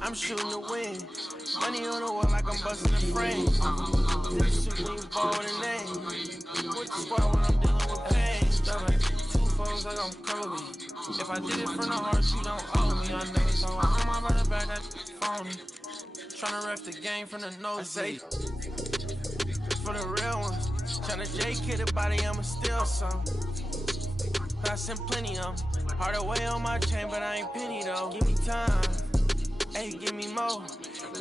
I'm shooting to win. Money on the wall like I'm busting the frame. This shit when you ball with a name. With the squad when I'm dealing with pain. Two foes like I'm Kobe. If I did it from the heart, you don't owe me. I never thought I'm my brother back, that phony. Tryna ref the game from the nose. For the real ones. Tryna J-kid a body, I'ma steal some. But I sent plenty of them. Hard away on my chain, but I ain't penny though. Give me time. Hey, give me more.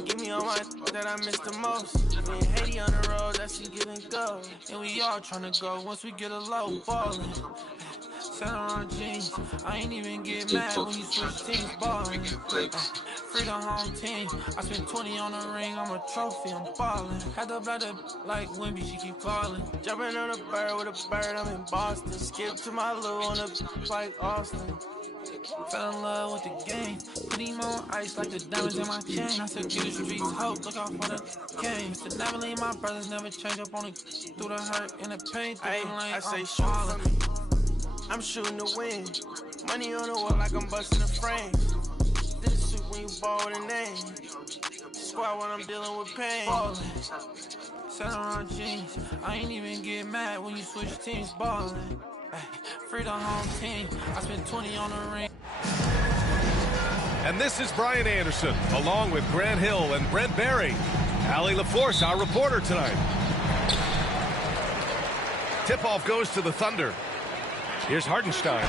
Give me all my that I missed the most. Me and Haiti on the road, that's some give and go. And we all tryna go once we get a low ballin'. Sat around jeans, I ain't even get mad when you switch teams ballin'. Free the home team, I spent 20 on the ring, I'm a trophy, I'm ballin'. Had the blood like Wimby, she keep callin'. Jumping on a bird with a bird, I'm in Boston. Skip to my loo on the like Austin. Fell in love with the game. Put him on ice like the diamonds in my chain. I said, give the streets hope, look out for the game. Mr. Never leave, my brothers never change up on it. Through the hurt and the pain, through the lane, I say shoot for me. I'm shooting to win. Money on the wall like I'm busting the frame. This shit when you ball with a name. Squad when I'm dealing with pain. Ballin'. Sat around jeans. I ain't even get mad when you switch teams ballin'. Free the home team. I spent 20 on the ring. And this is Brian Anderson, along with Grant Hill and Brent Barry. Allie LaForce, our reporter tonight. Tip-off goes to the Thunder. Here's Hartenstein.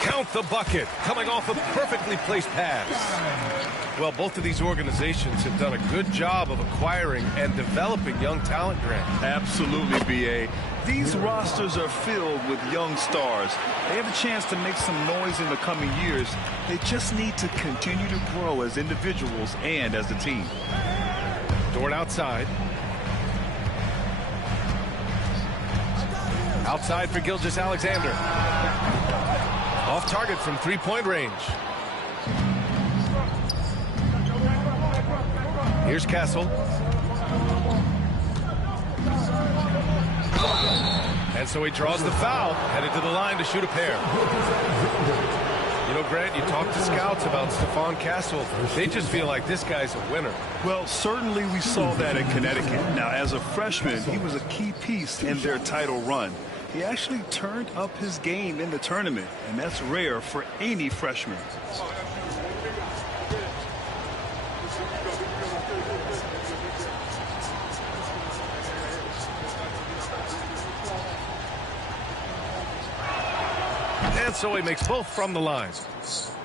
Count the bucket, coming off a perfectly placed pass. Well, both of these organizations have done a good job of acquiring and developing young talent, Grant. Absolutely, B.A. These rosters are filled with young stars. They have a chance to make some noise in the coming years. They just need to continue to grow as individuals and as a team. Dort outside. Outside for Gilgeous-Alexander. Off target from three-point range. Here's Castle. And so he draws the foul, headed to the line to shoot a pair. You know, Grant, you talk to scouts about Stephon Castle. They just feel like this guy's a winner. Well, certainly we saw that in Connecticut. Now, as a freshman, he was a key piece in their title run. He actually turned up his game in the tournament, and that's rare for any freshman. And so he makes both from the line.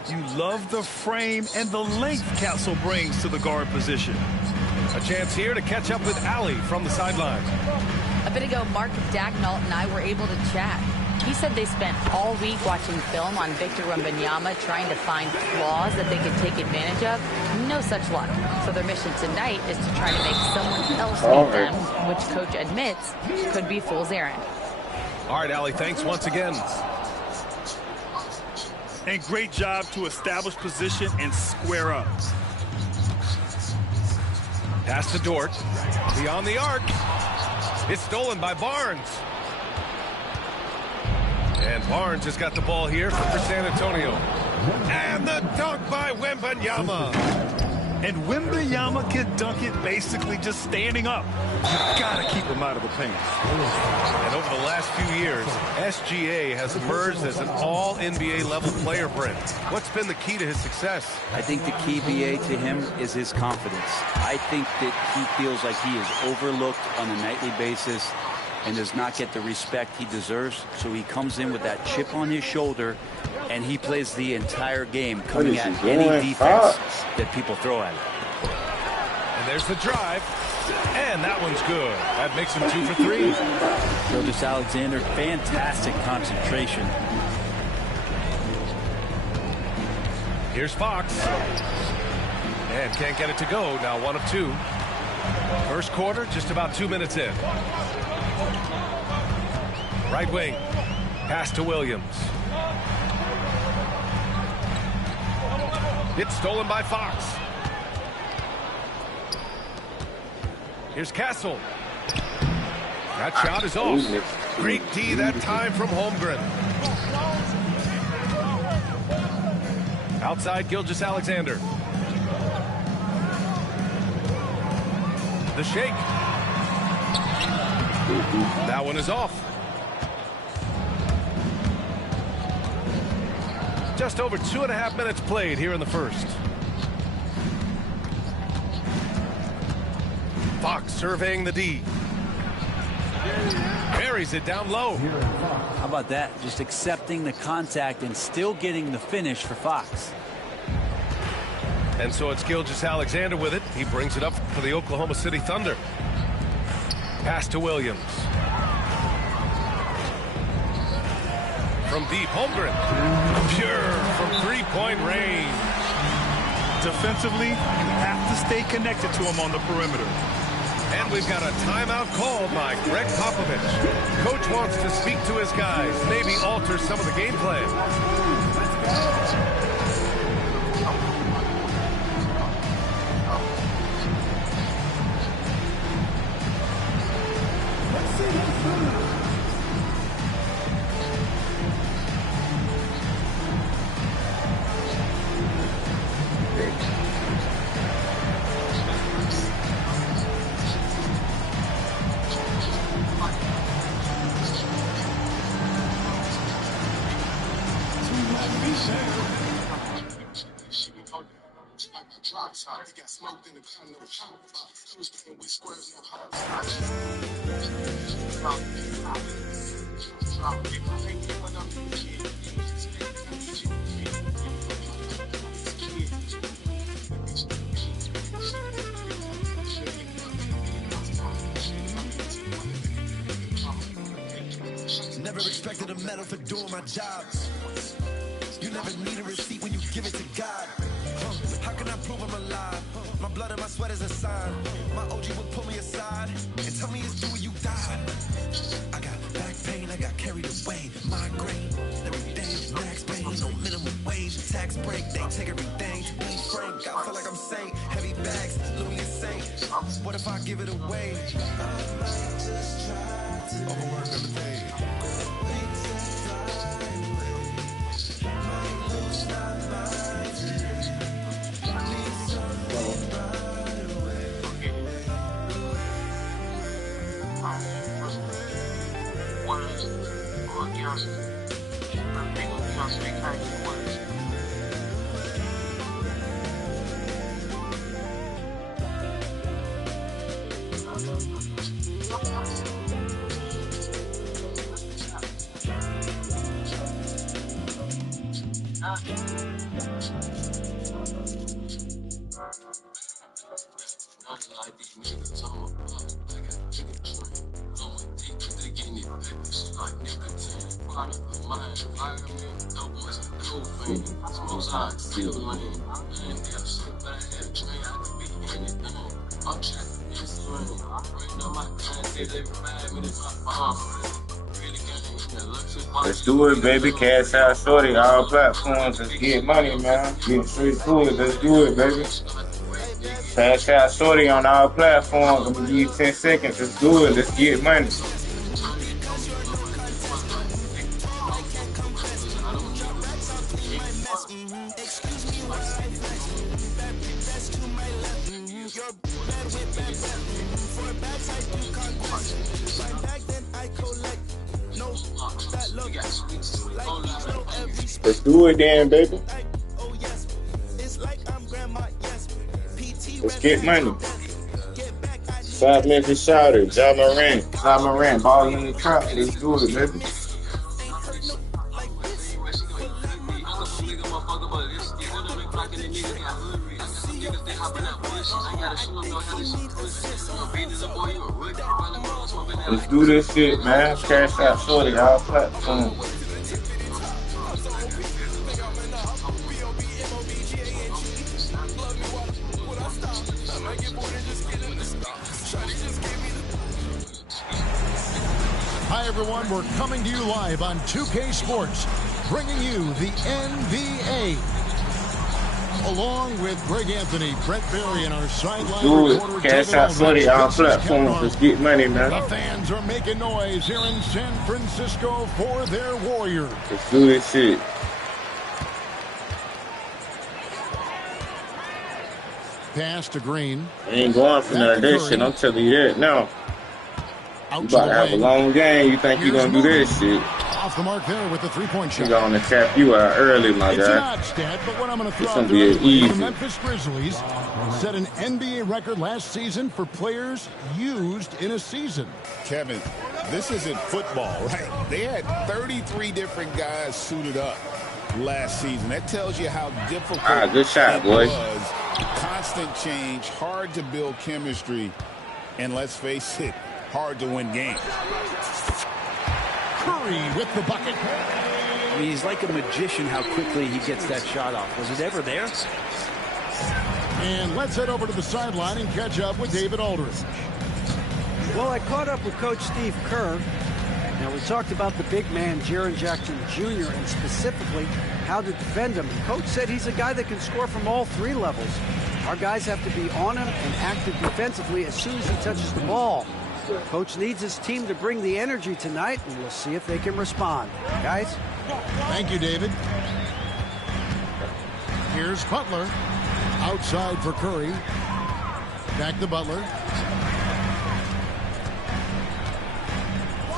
You love the frame and the length Castle brings to the guard position. A chance here to catch up with Allie from the sideline. A bit ago, Mark Dagnall and I were able to chat. He said they spent all week watching film on Victor Wembanyama, trying to find flaws that they could take advantage of. No such luck. So their mission tonight is to try to make someone else beat them, which coach admits could be fool's errand. All right, Allie, thanks once again. And great job to establish position and square up. Pass to Dort. Beyond the arc. It's stolen by Barnes. And Barnes has got the ball here for San Antonio. And the dunk by Wembanyama. And Wembanyama can dunk it basically just standing up. You've got to keep him out of the paint. And over the last few years, SGA has emerged as an all-NBA level player, Brent. What's been the key to his success? I think the key, BA, to him is his confidence. I think that he feels like he is overlooked on a nightly basis and does not get the respect he deserves. So he comes in with that chip on his shoulder, and he plays the entire game, coming at any defense that people throw at him. And there's the drive, and that one's good. That makes him 2 for 3. Gilgeous-Alexander, fantastic concentration. Here's Fox. And can't get it to go. Now 1 of 2. First quarter, just about 2 minutes in. Right wing. Pass to Williams. It's stolen by Fox. Here's Castle. That shot is off. Great D that time from Holmgren. Outside Gilgeous-Alexander. The shake. That one is off. Just over 2.5 minutes played here in the first. Fox surveying the D. Buries it down low. How about that? Just accepting the contact and still getting the finish for Fox. And so it's Gilgeous-Alexander with it. He brings it up for the Oklahoma City Thunder. Pass to Williams. From deep, Holmgren. Pure from three-point range. Defensively, you have to stay connected to him on the perimeter. And we've got a timeout called by Greg Popovich. Coach wants to speak to his guys, maybe alter some of the game plan. Never expected a medal for doing my job. You never need a receipt when you give it to God. How can I prove I'm alive? My blood and my sweat is a sign. My OG would pull me aside and tell me it's due when you die. I got back pain, I got carried away. Migraine, every day, max pain, no minimum wage. Tax break, they take everything. To be frank, I feel like I'm saint. Heavy bags, Louis and Saint. What if I give it away? I might just try to overwork every day. Let's do it, baby. Cash out shorty, all platforms. Let's get money, man. Getting straight to it. Let's do it, baby. Cash out shorty on all platforms. I'm gonna give you 10 seconds. Let's do it. Let's get money. Let's do it then, baby. Let's get money. South Memphis Shouter, Ja Morant, ball in the trap. Let's do it, baby. Let's do this shit, man. Cash out shorty, all platforms. Hi, everyone. We're coming to you live on 2K Sports, bringing you the NBA. Along with Greg Anthony, Brett Berry, and our sideline Do reporter, it. Cash David out Aldridge. Shorty on This is Kevin platforms. Harlan. Let's get money, man. The fans are making noise here in San Francisco for their Warriors. Let's do this shit. Pass to Green. I ain't going for none of that shit. I'm telling you that now. You about to have a long game. You think you're going to do that shit. Off the mark there with the three-point shot. He's going to tap you out early, my It's guy. an odd stat, but what I'm going to throw It's out gonna be there easy. is the Memphis Grizzlies set an NBA record last season for players used in a season. Kevin, this isn't football, right? They had 33 different guys suited up last season. That tells you how difficult good shot, it boy. was. Constant change, hard to build chemistry, and let's face it, hard to win games. Curry with the bucket. I mean, he's like a magician how quickly he gets that shot off. Was it ever there? And let's head over to the sideline and catch up with David Aldridge. Well, I caught up with Coach Steve Kerr. Now, we talked about the big man, Jaren Jackson Jr., and specifically how to defend him. And Coach said he's a guy that can score from all three levels. Our guys have to be on him and active defensively as soon as he touches the ball. Coach needs his team to bring the energy tonight, and we'll see if they can respond. Guys? Thank you, David. Here's Butler. Outside for Curry. Back to Butler.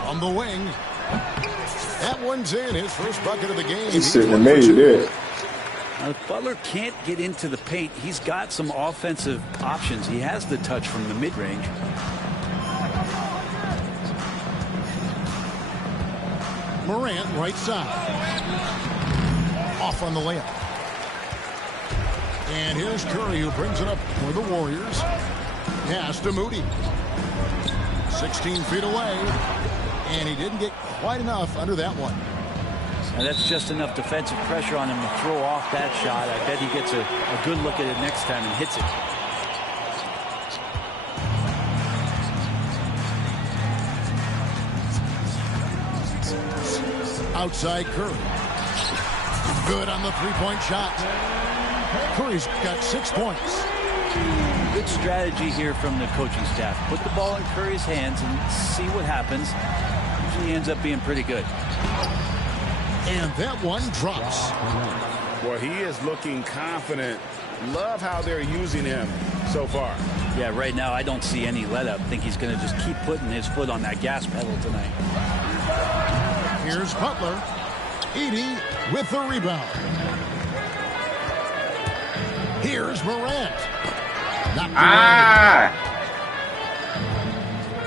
On the wing. That one's in. His first bucket of the game. He shouldn't have made it. Now, if Butler can't get into the paint, he's got some offensive options. He has the touch from the mid-range. Morant, right side. Off on the layup. And here's Curry, who brings it up for the Warriors. Pass to Moody. 16 feet away. And he didn't get quite enough under that one. And that's just enough defensive pressure on him to throw off that shot. I bet he gets a good look at it next time and hits it. Outside Curry. Good on the three-point shot. Curry's got 6 points. Good strategy here from the coaching staff. Put the ball in Curry's hands and see what happens. Usually ends up being pretty good. And that one drops. Well, he is looking confident. Love how they're using him so far. Yeah, right now I don't see any let-up. I think he's going to just keep putting his foot on that gas pedal tonight. Here's Butler. Edie with the rebound. Here's Morant.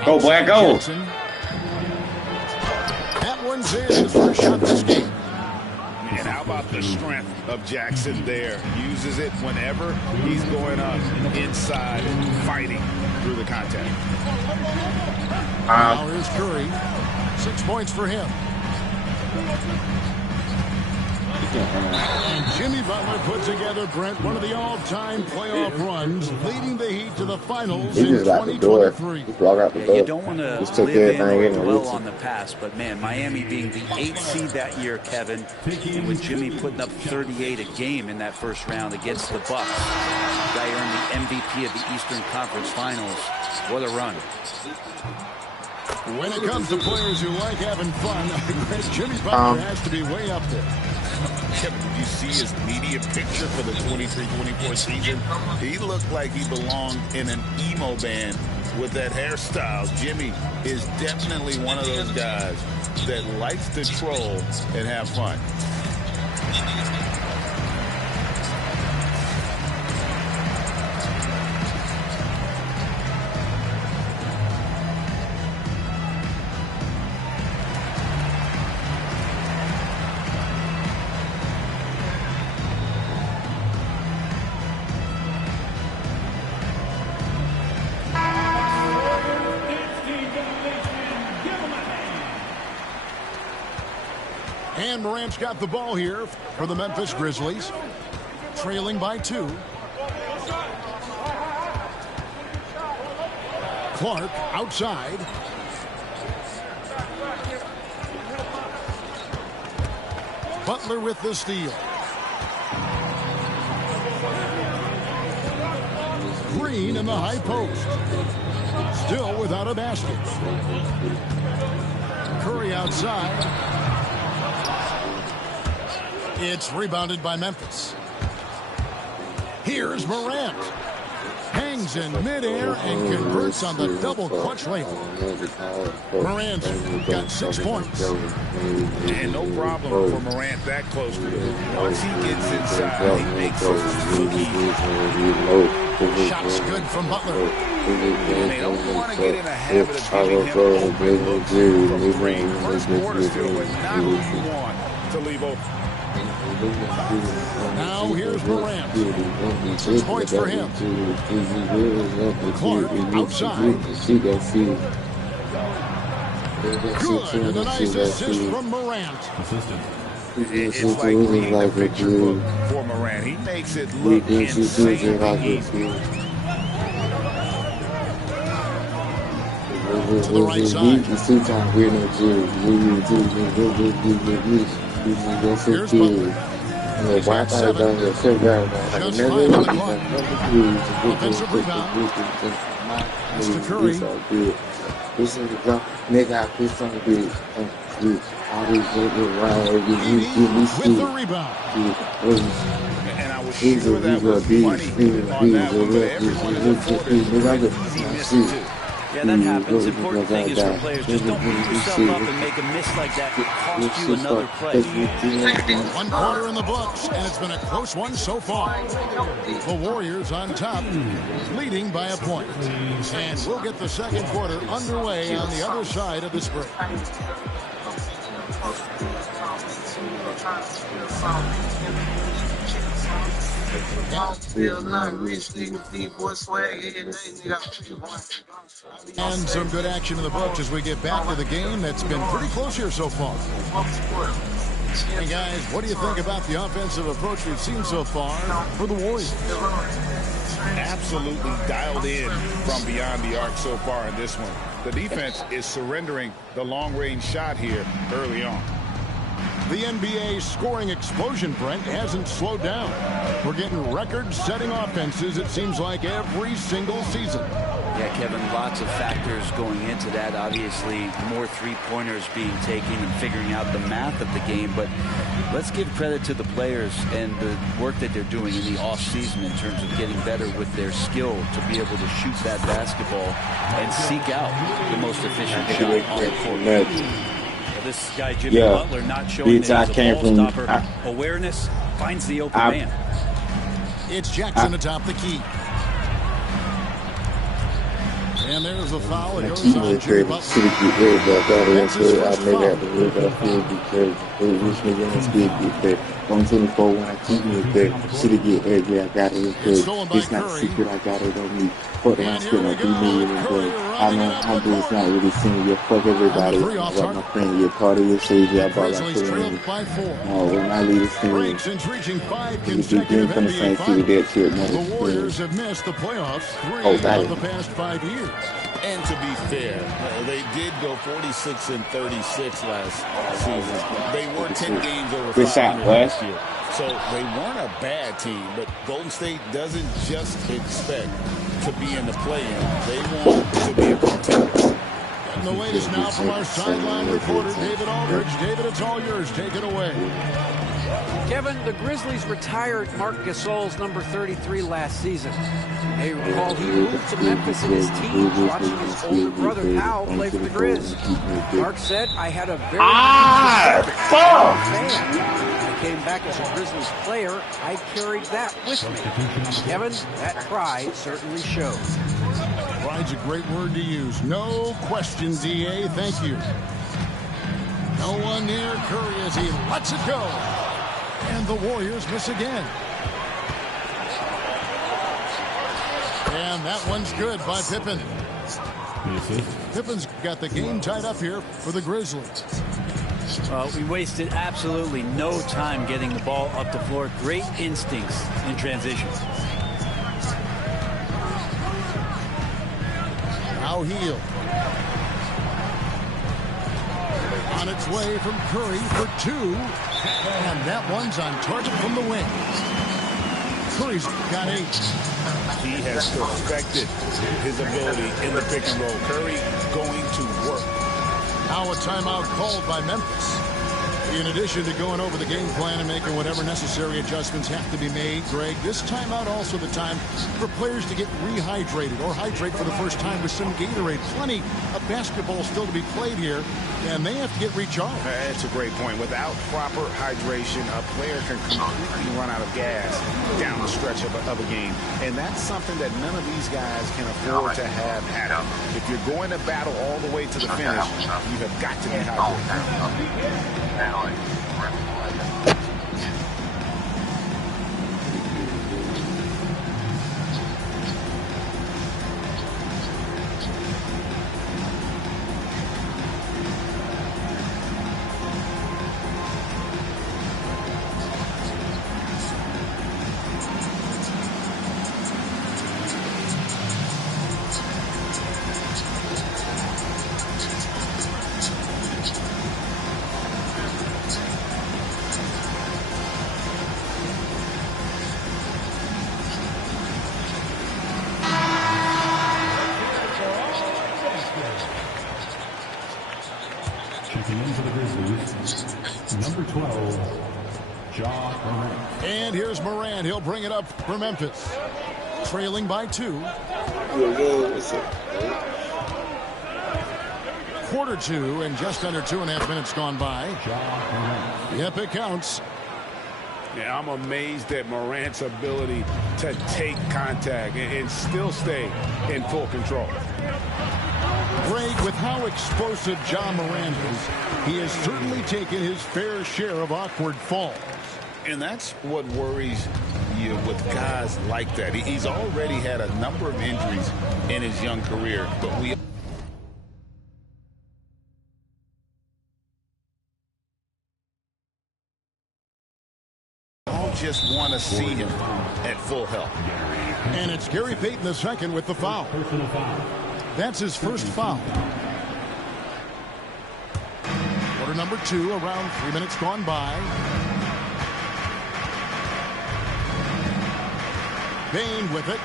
Go, Black, go. That one's in. His first shot this game. And how about the strength of Jackson there? Uses it whenever he's going up inside and fighting through the contact. Now here's Curry. 6 points for him. And Jimmy Butler put together, Brent, one of the all-time playoff runs, leading the Heat to the finals in 2023. You don't want to live in or dwell on the past, but man, Miami being the 8th seed that year, Kevin, and with Jimmy putting up 38 a game in that first round against the Bucks, the guy earned the MVP of the Eastern Conference Finals. What a run. When it comes to players who like having fun, Jimmy Butler has to be way up there. Kevin, did you see his media picture for the 23-24 season? He looked like he belonged in an emo band with that hairstyle. Jimmy is definitely one of those guys that likes to troll and have fun. And Morant's got the ball here for the Memphis Grizzlies, trailing by 2. Clark outside. Butler with the steal. Green in the high post. Still without a basket. Curry outside. It's rebounded by Memphis. Here's Morant. Hangs in midair and converts on the double clutch layup. Morant got 6 points. And no problem for Morant that close to it. Once he gets inside, he makes it look easy. Shots good from Butler. And they don't want to get in a habit of giving him open looks from range. First quarter still, but not who you want to leave open. Now here's Morant. 6 points for him. Clark outside. Good, and a nice assist from Morant. It's like reading the picture book for Morant. He makes it look insanely easy. To the right side. Here's Butler. He's got 7. Just 5 on the clock. Offensive rebound. Mr. Curry. With the rebound. And I was sure that was money on that one, but everyone in the court he missed it too. Yeah, that happens. Important thing is for players, just don't beat yourself up and make a miss like that. It cost you another play. 1 quarter in the books, and it's been a close one so far. The Warriors on top, leading by a point. And we'll get the second quarter underway on the other side of this break. And some good action in the books as we get back to the game that's been pretty close here so far. Hey guys, what do you think about the offensive approach we've seen so far for the Warriors? Absolutely dialed in from beyond the arc so far in this one. The defense is surrendering the long-range shot here early on. The NBA scoring explosion, Brent, hasn't slowed down. We're getting record-setting offenses, it seems like, every single season. Yeah, Kevin, lots of factors going into that. Obviously, more three-pointers being taken and figuring out the math of the game. But let's give credit to the players and the work that they're doing in the off-season in terms of getting better with their skill to be able to shoot that basketball and seek out the most efficient shot on the court. This guy, Jimmy Butler, not showing that he's a ball stopper. Awareness finds the open man. It's Jackson atop the key. And there's the foul. It goes on Jimmy Butler. That's his first foul. 124 when I keep me back. City get ugly, I got it good. It's not a secret, I got it on me. Fuck around, spend like $3 million in good. I know how good it's not really seen. You fuck everybody. I brought my friend, you're part of your savior. I brought like $2 No, when I leave the scene, you been from the same city that shit, man. The Warriors have missed the playoffs 3 out of the past 5 years. And to be fair, they did go 46 and 36 last season. They were 10 games over 500 last year. So they weren't a bad team, but Golden State doesn't just expect to be in the play-in. They want to be a contender. And the latest now from our sideline reporter, David Aldridge. David, it's all yours. Take it away. Kevin, the Grizzlies retired Marc Gasol's number 33 last season. They recall he moved to Memphis in his teens, watching his older brother Hal play for the Grizz. Mark said, I had a very fan. I came back as a Grizzlies player. I carried that with me. Kevin, that pride certainly shows. Pride's a great word to use. No question, DA. Thank you. No one near Curry as he lets it go. And the Warriors miss again. And that one's good by Pippen. Pippen's got the game tied up here for the Grizzlies. Well, we wasted absolutely no time getting the ball up the floor. Great instincts in transition. Now Hield. On its way from Curry for two. And that one's on target from the wing. Curry's got 8. He has perfected his ability in the pick and roll. Curry going to work. Now a timeout called by Memphis. In addition to going over the game plan and making whatever necessary adjustments have to be made, Greg, this timeout also the time for players to get rehydrated or hydrate for the first time with some Gatorade. Plenty of basketball still to be played here, and they have to get recharged. That's a great point. Without proper hydration, a player can completely run out of gas down the stretch of a game. And that's something that none of these guys can afford to have happen. If you're going to battle all the way to the finish, you have got to be hydrated. Number 12, Ja Morant. And here's Morant. He'll bring it up for Memphis. Trailing by 2. Quarter 2 and just under 2.5 minutes gone by. Yep, it counts. Yeah, I'm amazed at Morant's ability to take contact and still stay in full control. Greg, with how explosive Ja Morant is, he has certainly taken his fair share of awkward falls. And that's what worries you with guys like that. He's already had a number of injuries in his young career, but we all just want to see him at full health. And it's Gary Payton II with the foul. That's his first foul. Quarter number 2, around 3 minutes gone by. Bain with it.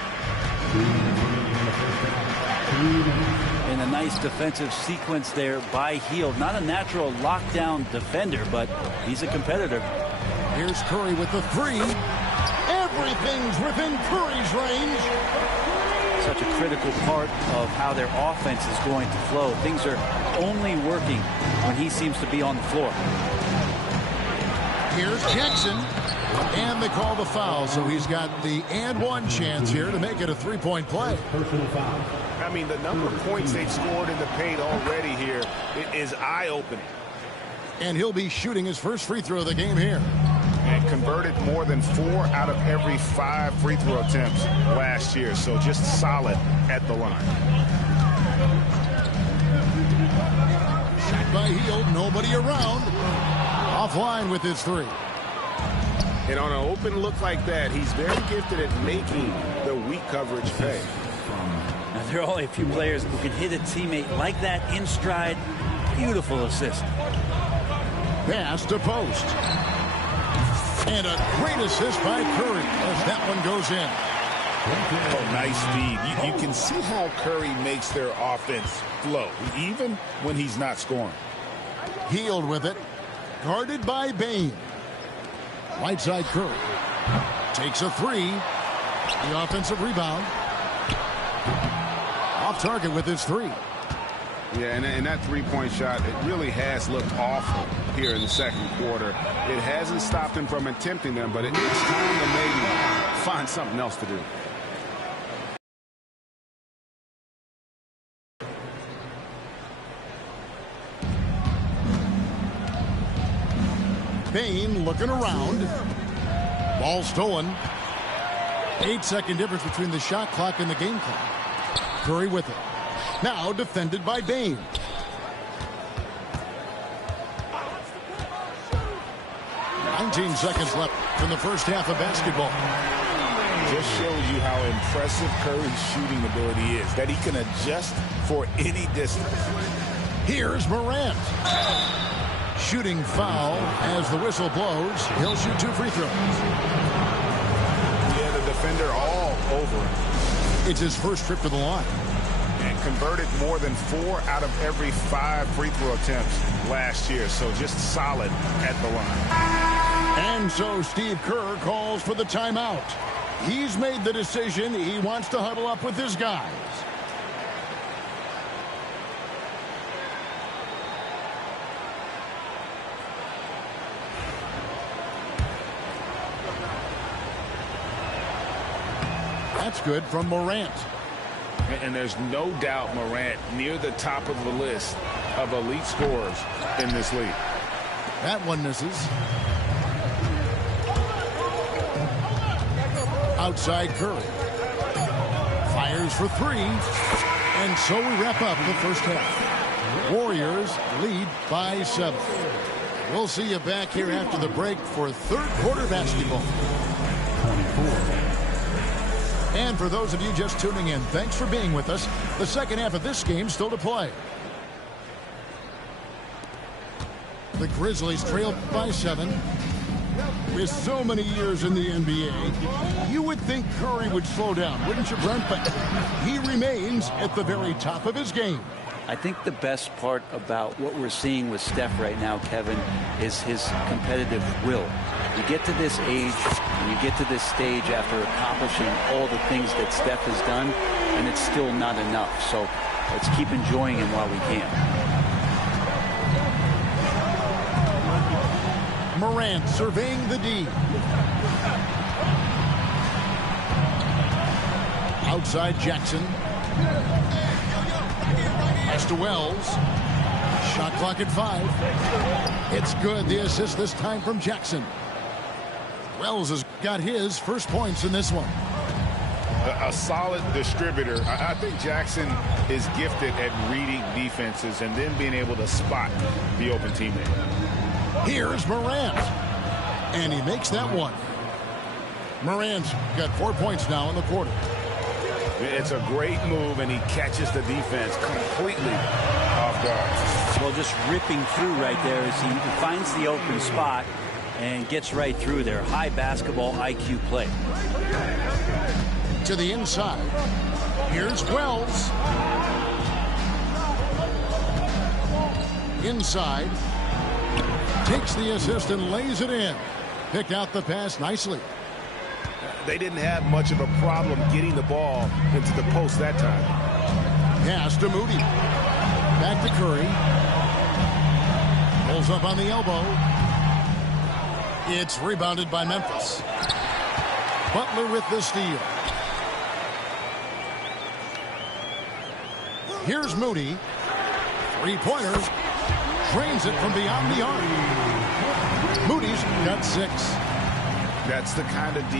And a nice defensive sequence there by Hield. Not a natural lockdown defender, but he's a competitor. Here's Curry with the 3. Everything's within Curry's range. Such a critical part of how their offense is going to flow. Things are only working when he seems to be on the floor. Here's Jackson. And they call the foul, so he's got the and one chance here to make it a three-point play. I mean, the number of points they've scored in the paint already here is eye-opening. And he'll be shooting his first free throw of the game here. And converted more than 4 out of every 5 free throw attempts last year, so just solid at the line. Shot by Hield, nobody around. Offline with his 3. And on an open look like that, he's very gifted at making the weak coverage pay. Now, there are only a few players who can hit a teammate like that in stride. Beautiful assist. Pass to post. And a great assist by Curry as that one goes in. Oh, nice feed. You can see how Curry makes their offense flow, even when he's not scoring. Hield with it. Guarded by Bain. Right side Curry. Takes a 3. The offensive rebound. Off target with his 3. Yeah, and that three-point shot, it really has looked awful here in the second quarter. It hasn't stopped him from attempting them, but it's time to maybe find something else to do. Bain looking around. Ball stolen. 8-second difference between the shot clock and the game clock. Curry with it. Now defended by Bain. 19 seconds left in the first half of basketball. Just shows you how impressive Curry's shooting ability is, that he can adjust for any distance. Here's Morant. shooting foul as the whistle blows. He'll shoot 2 free throws. Yeah, the defender all over him. It's his first trip to the line. And converted more than 4 out of every 5 free throw attempts last year. So just solid at the line. And so Steve Kerr calls for the timeout. He's made the decision. He wants to huddle up with his guys. That's good from Morant. And there's no doubt Morant near the top of the list of elite scorers in this league. That one misses. Outside Curry. Fires for 3. And so we wrap up the first half. Warriors lead by 7. We'll see you back here after the break for third quarter basketball. 24. And for those of you just tuning in, thanks for being with us. The second half of this game still to play. The Grizzlies trail by 7. With so many years in the NBA, you would think Curry would slow down, wouldn't you, Brent? But he remains at the very top of his game. I think the best part about what we're seeing with Steph right now, Kevin, is his competitive will. You get to this age, and you get to this stage after accomplishing all the things that Steph has done, and it's still not enough. So let's keep enjoying him while we can. Morant surveying the D. Outside Jackson. Pass to Wells. Shot clock at 5. It's good. The assist this time from Jackson. Wells has got his first points in this one. A solid distributor. I think Jackson is gifted at reading defenses and then being able to spot the open teammate. Here's Morant. And he makes that one. Morant's got 4 points now in the quarter. It's a great move, and he catches the defense completely off guard. Well, just ripping through right there as he finds the open spot and gets right through there. High basketball IQ play. To the inside. Here's Wells. Inside. Takes the assist and lays it in. Picked out the pass nicely. They didn't have much of a problem getting the ball into the post that time. Pass to Moody. Back to Curry. Pulls up on the elbow. It's rebounded by Memphis. Butler with the steal. Here's Moody. 3-pointer. Drains it from beyond the arc. Moody's got 6. That's the kind of D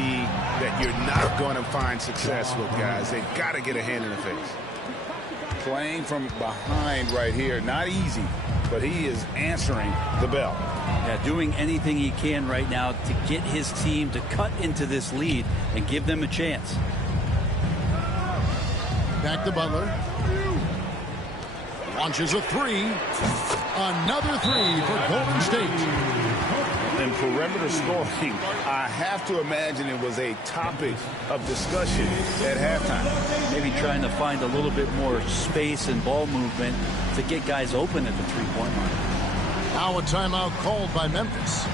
that you're not going to find success with, guys. They've got to get a hand in the face. Playing from behind right here, not easy, but he is answering the bell. Yeah, doing anything he can right now to get his team to cut into this lead and give them a chance. Back to Butler. Launches a 3. Another 3 for Golden State. And perimeter scoring, I have to imagine it was a topic of discussion at halftime. Maybe trying to find a little bit more space and ball movement to get guys open at the three-point line. Now a timeout called by Memphis.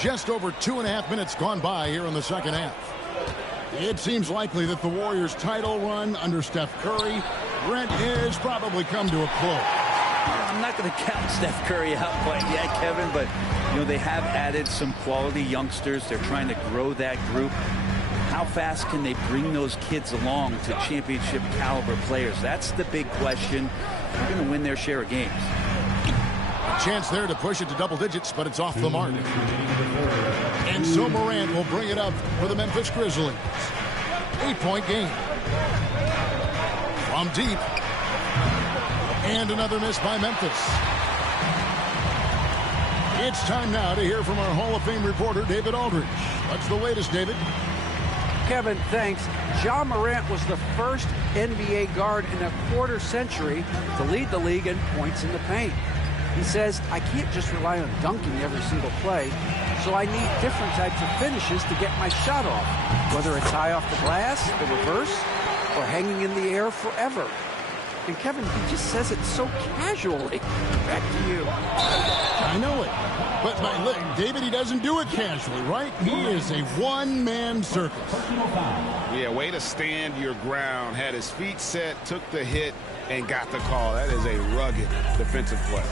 Just over 2.5 minutes gone by here in the second half. It seems likely that the Warriors' title run under Steph Curry, Brent, has probably come to a close. I'm not going to count Steph Curry out quite yet, Kevin, but you know they have added some quality youngsters. They're trying to grow that group. how fast can they bring those kids along to championship caliber players? That's the big question. They're going to win their share of games. A chance there to push it to double digits, but it's off the mark. And so Morant will bring it up for the Memphis Grizzlies. 8-point game. From deep. And another miss by Memphis. It's time now to hear from our Hall of Fame reporter, David Aldridge. What's the latest, David? Kevin, thanks. Ja Morant was the first NBA guard in a quarter century to lead the league in points in the paint. He says, I can't just rely on dunking every single play, so I need different types of finishes to get my shot off, whether it's high off the glass, the reverse, or hanging in the air forever. And Kevin, he just says it so casually. Back to you. I know it. But look, David, he doesn't do it casually, right? He is a one-man circus. Yeah, way to stand your ground. Had his feet set, took the hit, and got the call. That is a rugged defensive play.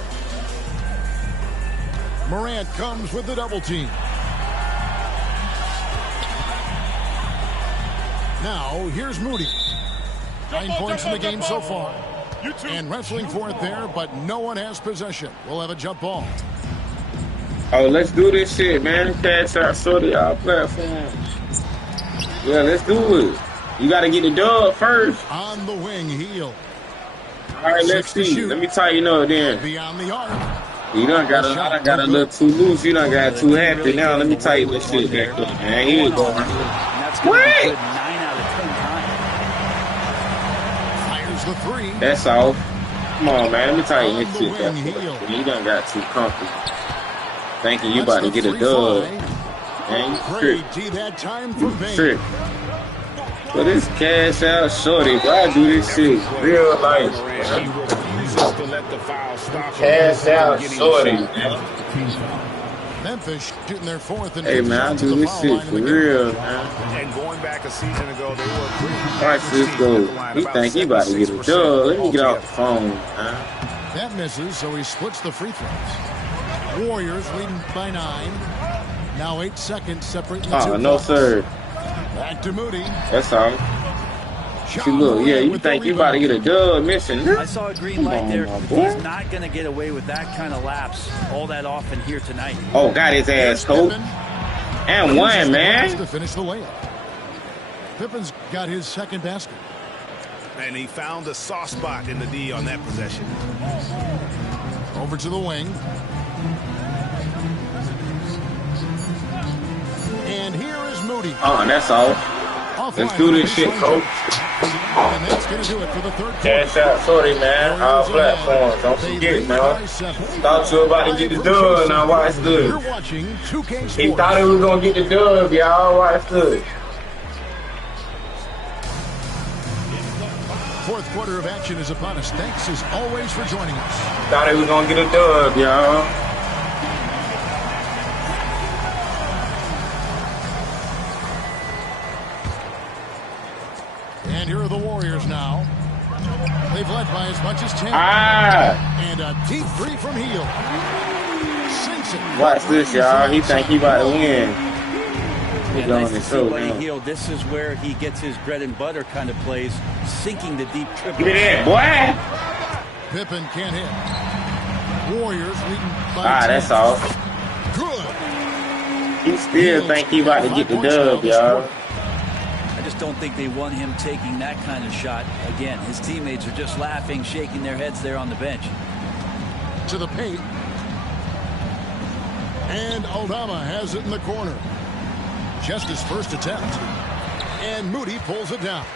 Morant comes with the double team. Now, here's Moody. 9 points in the game so far. And wrestling for it there, but no one has possession. We'll have a jump ball. Oh, let's do this shit, man. Cashapp Shorty, our platform. Yeah, let's do it. You got to get the dub first. On the wing, Hield. All right, let's see. Let me tighten up then. Beyond the arc. You done got a little too loose. You done got too happy. Now let me tighten this shit back up, man. Here you go. What? 9 out of 10 times. Fires the three. That's all. Come on, man. Let me tighten this shit back up. You done got too comfortable. Thinking you about to get a dub. Man, you trick. But this Cashapp Shorty, bro, I do this shit real life. Cashapp Shorty, man. Memphis shooting their fourth and hey, man, I do this shit for real, man. And going back a season ago, they were pretty. Watch this go. He think he about to get a dub. Let me get off the phone, man. That misses, so he splits the free throws. Warriors leading by 9. Now 8 seconds separating the two. Oh, no, sir. Back to Moody. That's all. See, look, yeah, you think you about to get a dub missing? I saw a green light there. He's not going to get away with that kind of lapse all that often here tonight. Oh, got his ass, coach. And one, man. To finish the layup. Pippen's got his second basket. And he found a soft spot in the D on that possession. Over to the wing. And here is Moody. Oh, that's all. Let's do this shit, coach. And that's going to do it for the third quarter. Cashapp Shorty, man. All platforms. Don't forget, man. Thought you were about to get the dub, now watch this. You're watching 2K Sports. He thought he was going to get the dub, y'all. Watch this. Fourth quarter of action is upon us. Thanks as always for joining us. Thought he was going to get a dub, y'all. And here are the Warriors now. They've led by as much as 10. And a deep three from Hield. Sinks it. Watch this, y'all. He think he about to win. And nice to see Buddy Hield. This is where he gets his bread and butter kind of plays, sinking the deep triple. Give me that, boy. Pippen can't hit. Warriors leading by 10. That's all. Good. He still think he about to get the dub, y'all. I just don't think they want him taking that kind of shot. Again, his teammates are just laughing, shaking their heads there on the bench. To the paint. And Aldama has it in the corner. Just his first attempt. And Moody pulls it down.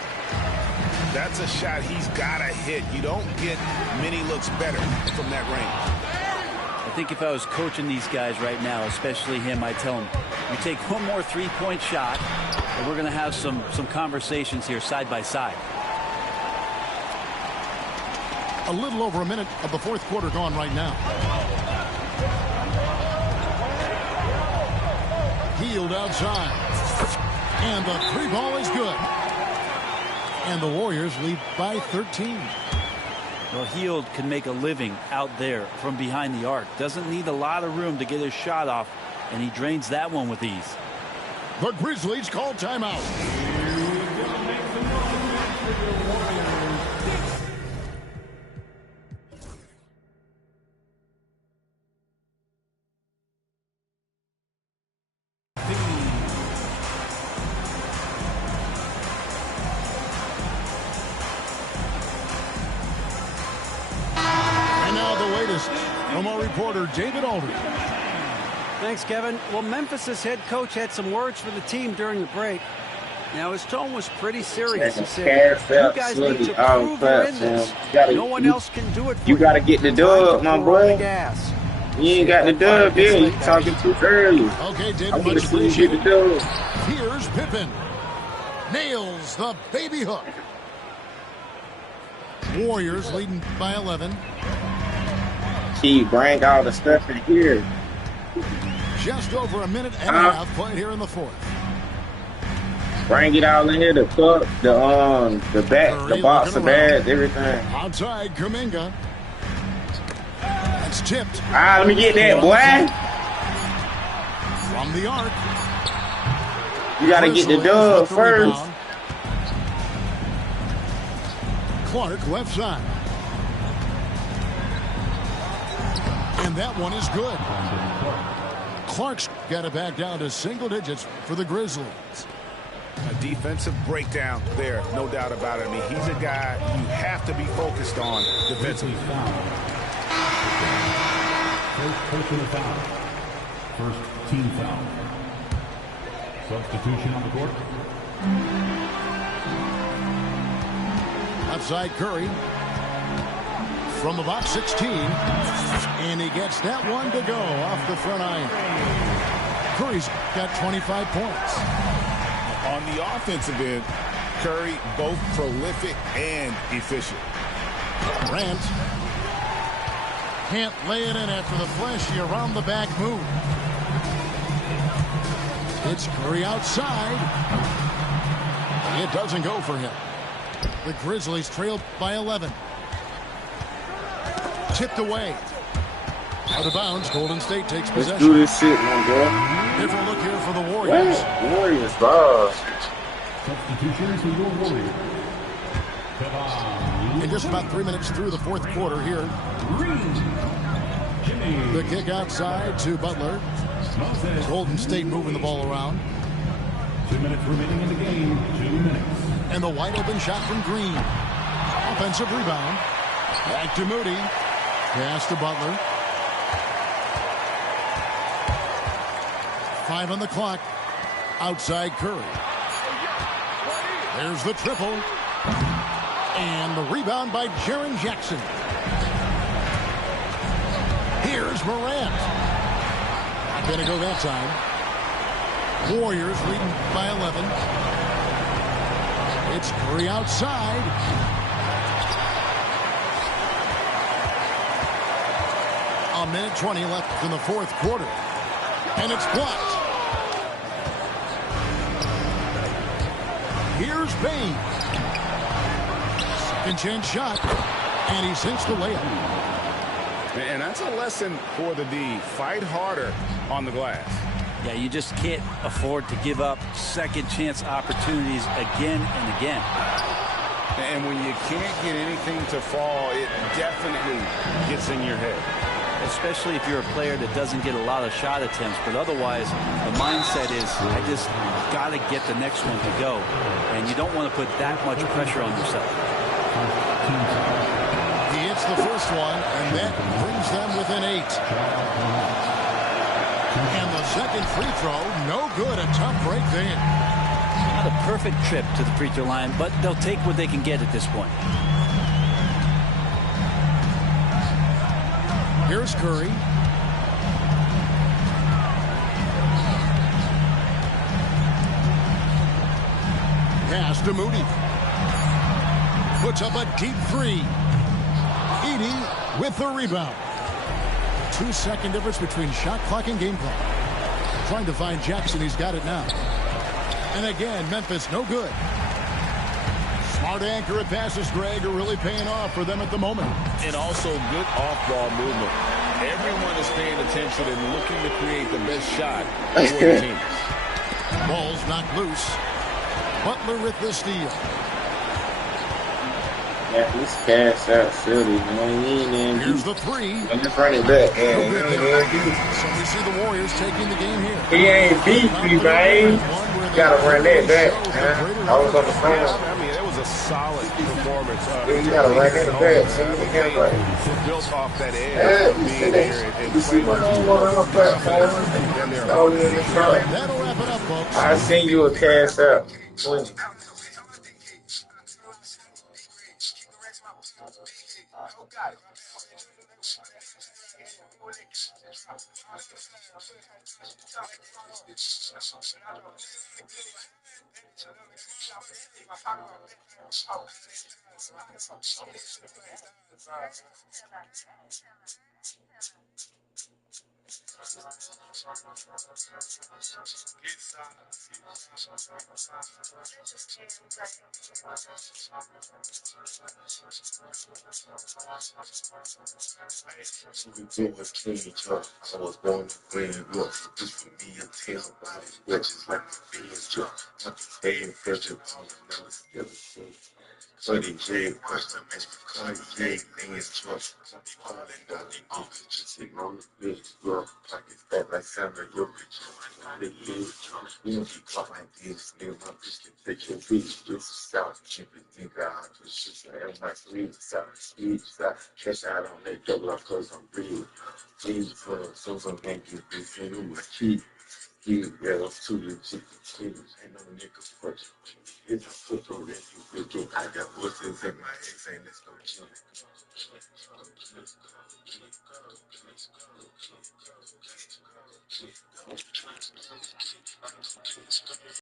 That's a shot he's got to hit. You don't get many looks better from that range. I think if I was coaching these guys right now, especially him, I'd tell him, you take one more three-point shot, and we're going to have some conversations here side by side. A little over a minute of the fourth quarter gone right now. Hield outside. And the three ball is good. And the Warriors lead by 13. Well, Hield can make a living out there from behind the arc. Doesn't need a lot of room to get his shot off, and he drains that one with ease. The Grizzlies call timeout. And now the latest from our reporter, David Aldridge. Thanks, Kevin. Well, Memphis' head coach had some words for the team during the break. Now, his tone was pretty serious. He said, you guys need to prove you're in this. No one else can do it for you. You got to get the dub, my boy. You ain't got the dub, there. You talking too early. Okay, I David, want much to see you get appreciated. the dub. Here's Pippen. Nails the baby hook. Warriors leading by 11. He bring all the stuff in here. Just over a minute and a half played here in the fourth. Bring it all in here, the cup, the bat, the box of bags, everything. Outside, Kuminga. That's tipped. Let me get that, boy. From the arc. You got to get the dub first. Rebound. Clark left side. And that one is good. Clark's got it back down to single digits for the Grizzlies. A defensive breakdown there, no doubt about it. I mean, he's a guy you have to be focused on defensively. First personal foul. First team foul. Substitution on the court. Outside Curry. From about 16. And he gets that one to go off the front iron. Curry's got 25 points. On the offensive end, Curry both prolific and efficient. Grant can't lay it in after the flashy around the back move. It's Curry outside. It doesn't go for him. The Grizzlies trail by 11. Tipped away. Out of bounds, Golden State takes possession. Let's do this shit, my boy. Different look here for the Warriors. What? Warriors, boss. Substitution for your Warriors. And just about 3 minutes through the fourth quarter here. The kick outside to Butler. Golden State moving the ball around. 2 minutes remaining in the game. 2 minutes. And the wide open shot from Green. Offensive rebound. Back to Moody. Pass to Butler. 5 on the clock. Outside Curry. There's the triple. And the rebound by Jaren Jackson. Here's Morant. Not going to go that time. Warriors leading by 11. It's Curry outside. A minute 20 left in the fourth quarter. And it's blocked. Here's Bain. Second chance shot. And he sinks the layup. And that's a lesson for the D. Fight harder on the glass. Yeah, you just can't afford to give up second chance opportunities again and again. And when you can't get anything to fall, it definitely gets in your head. Especially if you're a player that doesn't get a lot of shot attempts. But otherwise, the mindset is, I just got to get the next one to go. And you don't want to put that much pressure on yourself. He hits the first one, and that brings them within 8. And the second free throw, no good. A tough break there. Not a perfect trip to the free throw line, but they'll take what they can get at this point. Here's Curry. Pass to Moody. Puts up a deep three. Edey with the rebound. 2-second difference between shot clock and game clock. Trying to find Jackson. He's got it now. And again, Memphis no good. Smart accurate passes, Greg, are really paying off for them at the moment. And also good off-ball movement. Everyone is paying attention and looking to create the best shot for the team. Ball's knocked loose. Butler with the steal. Yeah, he's cash out silly, man. He ain't in. Here's the three. I'm just running back. Yeah, No he good ain't there. in. So we see the Warriors taking the game here. He ain't beat me, man. Gotta run that back, man. I was on the phone. I mean, it was a solid performance. You gotta run that back. Send me the camera. Built off that edge Yeah, of you being see there that? and You see what I'm on the platform? That'll wrap it up, folks. I send you a cash out. I was born to win. Look, this for me a tale about it. Just like the beans truck. I'm just staying fresh on another still. So the J question makes me Cartier man's truck. Some people calling down the English, just ignore the bitch. Your pockets fat like Sandra, your bitch. They live, you don't get caught like this. Nigga, my bitch can take your bitch. This is South, keep it think I just shit like my sleep, South, speech, South. Catch out on that double up cause I'm real. Please, so some thank you, bitch. You know my key. Yeah, those two legit kids. Ain't no nigga fucking. It's a football that you forget. I got voices in my ex, ain't this no kid.